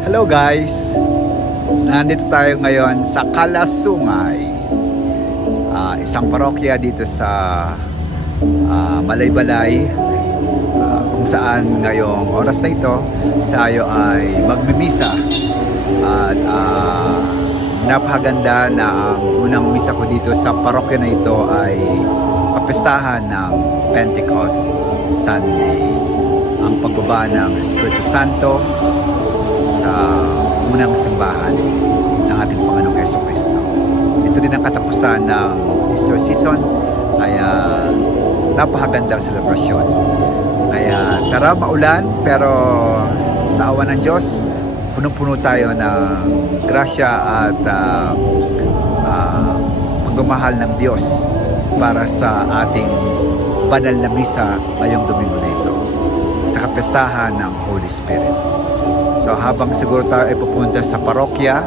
Hello guys! Nandito tayo ngayon sa Kalasungay, isang parokya dito sa Malaybalay, kung saan ngayong oras na ito tayo ay magmimisa. At napakaganda na ang unang misa ko dito sa parokya na ito ay kapestahan ng Pentecost Sunday, ang pagbaba ng Espiritu Santo sa unang simbahan ng ating Panginoong Jesucristo. Ito din ang katapusan ng Easter season, kaya napakagandang selebrasyon. Kaya tara, maulan, pero sa awa ng Diyos, punong-puno tayo ng grasya at pagmamahal ng Diyos para sa ating banal na misa ngayong Domingo na ito, sa kapestahan ng Holy Spirit. So habang siguro tayo ay pupunta sa parokya,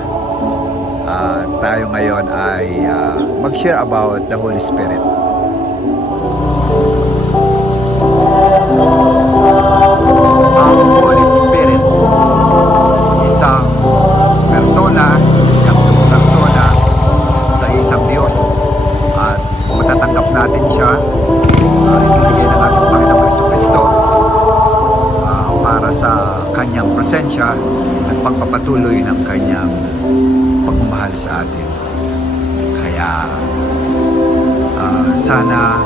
tayo ngayon ay mag-share about the Holy Spirit. Ang Holy Spirit, isang persona, ikatlong persona sa isang Diyos, at matatanggap natin siya, ibigay ng ating Panginoong Jesucristo para sa kanyang presensya at pagpapatuloy ng kanyang pagmamahal sa atin. Kaya sana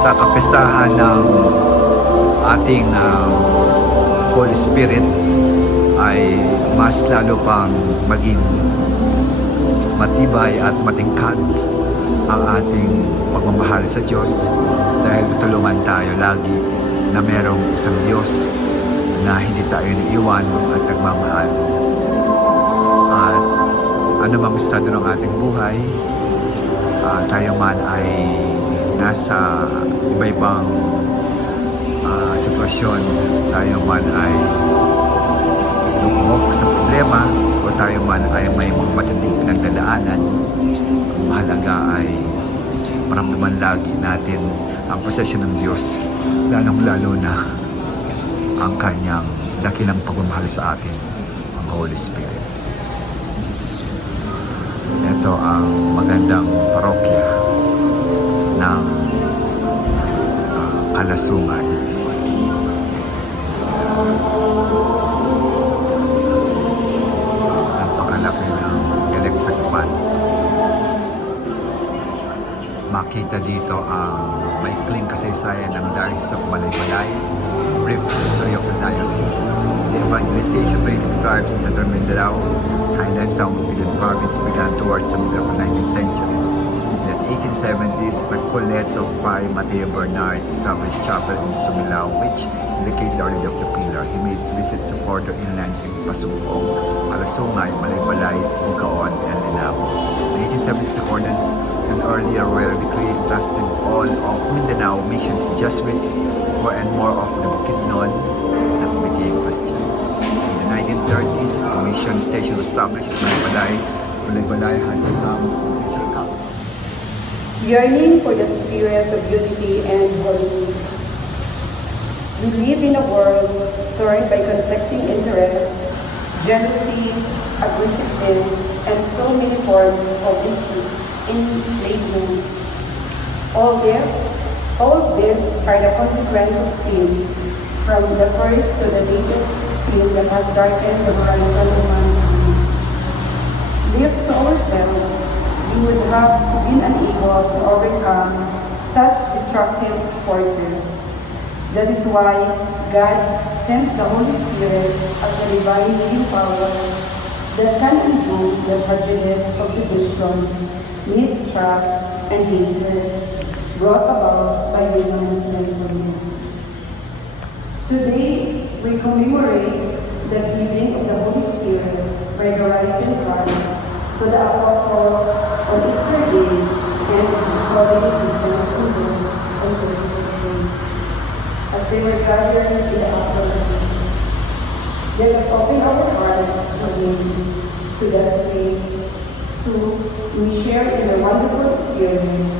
sa kapestahan ng ating Holy Spirit ay mas lalo pang maging matibay at matingkad ang ating pagmamahal sa Diyos, dahil tutulungan tayo lagi na merong isang Diyos na hindi tayo iniiwan at nagmamahal. At anumang estado ng ating buhay, tayo man ay nasa iba-ibang sitwasyon, tayo man ay lumok sa problema, o tayo man ay may mga matinding pinagdadaanan, ang mahalaga ay maramdaman lagi natin ang presensya ng Diyos, lalong-lalo na ang kanyang dakilang pagmamahal sa atin, ang Holy Spirit. Ito ang magandang parokya ng Kalasungay. Napakalaki ng electric fan. Makita dito ang maikling kasaysayan ng Diocese of Malaybalay, brief history of the diocese. The evangelization of native tribes in Central Mindanao highlights how Bukidnon province began towards the middle of the 19th century. In the 1870s, Percoleto Fray Mateo Bernard established chapel in Sumilao, which indicated the origin of the pillar. He made visits to further inland in Pasupong, Kalasungay, Malaybalay, Bukaon, and Linao. The 1870s accordance and earlier royal decree entrusted all of Mindanao missions Jesuits, more and more of the Bukidnon as became Christians. In the 1930s, a mission station was established at Malaybalay. Malaybalay had become a mission camp. Yearning for the spirit of unity and holiness. We live in a world torn by conflicting interests, jealousy, aggressiveness, and so many forms of enslavement. All this are the consequence of sin, from the first to the latest sin that has darkened the horizon of mankind. Left to ourselves, we would have been unable to overcome such destructive forces. That is why God sent the Holy Spirit as a divine living power that can undo the prejudice of division, mistrust, and hatred brought about by human sentiments. Today, we commemorate the giving of the Holy Spirit by the rising Christ to the apostles on Easter Day and the solemnization of Easter on Christmas Day. As they were gathered in the afternoon, let us open our hearts again to that faith, to we share in the wonderful experience.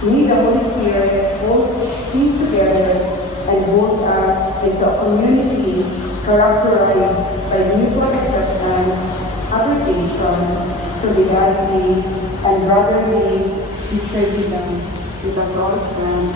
May the Holy Spirit hold things together and hold us into a community characterized by mutual solidarity, and brotherly sisterhood with the God's land.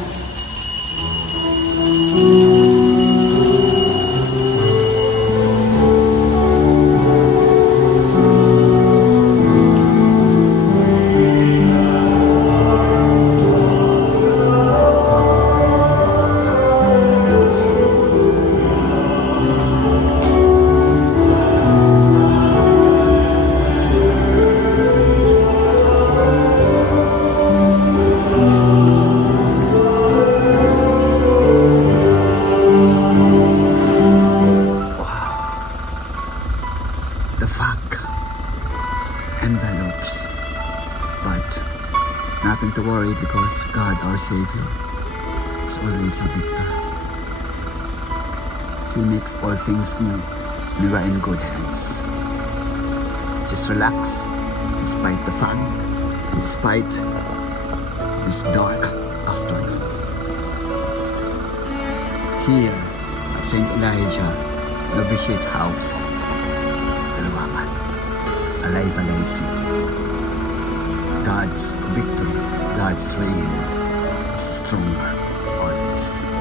The fog envelopes, but nothing to worry because God, our Savior, is always a victor. He makes all things new, and we are in good hands. Just relax, despite the fog, despite this dark afternoon. Here at St. Elijah Novitiate House, Dalwangan, Alay-Balay City. God's victory, God's reign is stronger always.